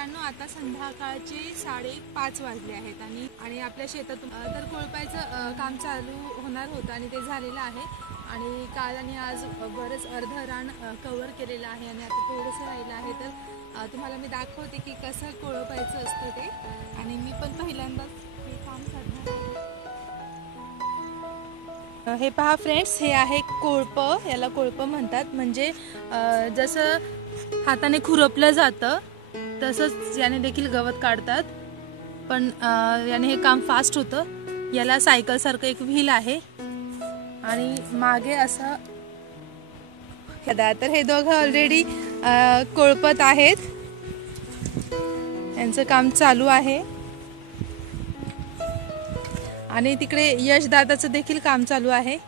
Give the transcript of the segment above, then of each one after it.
मित्रांनो, आता संध्याकाळचे 5:30 वाजले आहेत आणि आपल्या शेतातून तर कोळपायचं काम चालू होणार होतं आणि ते झालेलं आहे। आणि काल आणि आज बरंच अर्ध रान कव्हर केलेलं आहे आणि आता थोडंसं राहिलं आहे। तर तुम्हाला मी दाखवते की कसं कोळपायचं असतं ते। आणि मी पण पहिल्यांदाच हे काम करणार आहे। हे पहा फ्रेंड्स, हे आहे कोळप, याला कोळप म्हणतात। म्हणजे जसं हाताने खुरपलं जातं तसंच याने देखील गवत काढतात, पण याने हे काम फास्ट होतं। याला सायकल सारखं एक व्हील आहे आणि मागे असं तर हे दोघं ऑलरेडी कोळपत आहेत, यांचं काम चालू आहे। आणि तिकडे यश दादाचं देखील काम चालू आहे।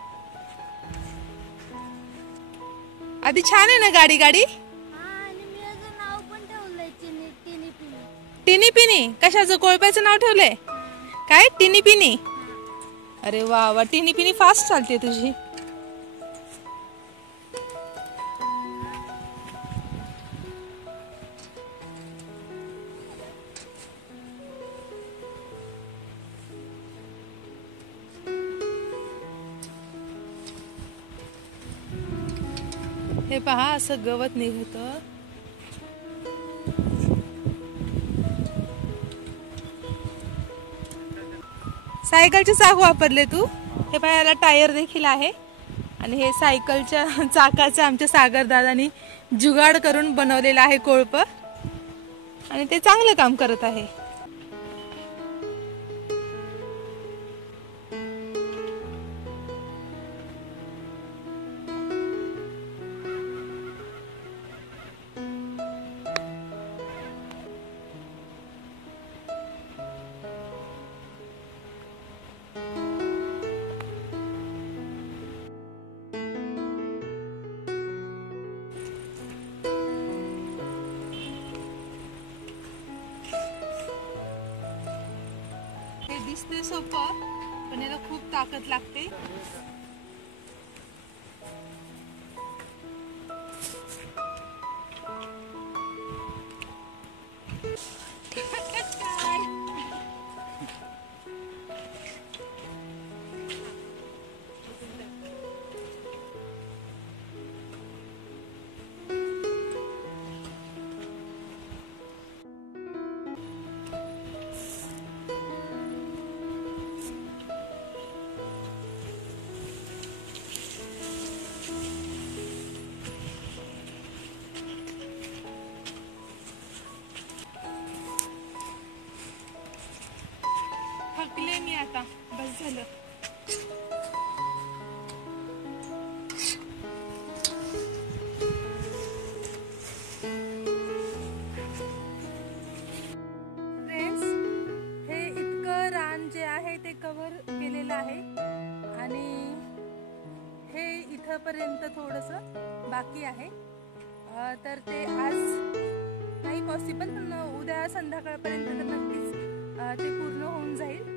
आधी छान आहे ना गाडी गाडी। टिनी पिनी कशाचं कोळप्याचं नाव ठेवलंय काय? टिनी पिनी? अरे वा वा, टिनी पिनी फास्ट चालते तुझी। हे पहा, असं गवत निघतं। सायकलचे चाक वापरले तू? हे पहा, याला टायर देखील आहे आणि हे सायकलच्या चाकाचं आमच्या सागर दादानी जुगाड करून बनवलेलं आहे कोळप, आणि ते चांगलं काम करत आहे। दिसते सोपं, पण याला खूप ताकद लागते। थकले मी आता, बस झालं। फ्रेंड्स, हे इतकं रान जे आहे ते कव्हर केलेलं आहे आणि हे इथपर्यंत थोडंसं बाकी आहे। तर ते आज नाही पॉसिबल, पण उद्या संध्याकाळपर्यंत तर नक्कीच ते पूर्ण होऊन जाईल।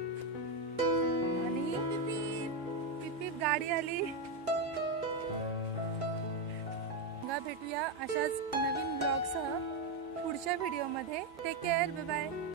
आणि पिप गाडी आली। भेटूया अशाच नवीन ब्लॉगसह पुढच्या व्हिडिओमध्ये। Take care, bye bye.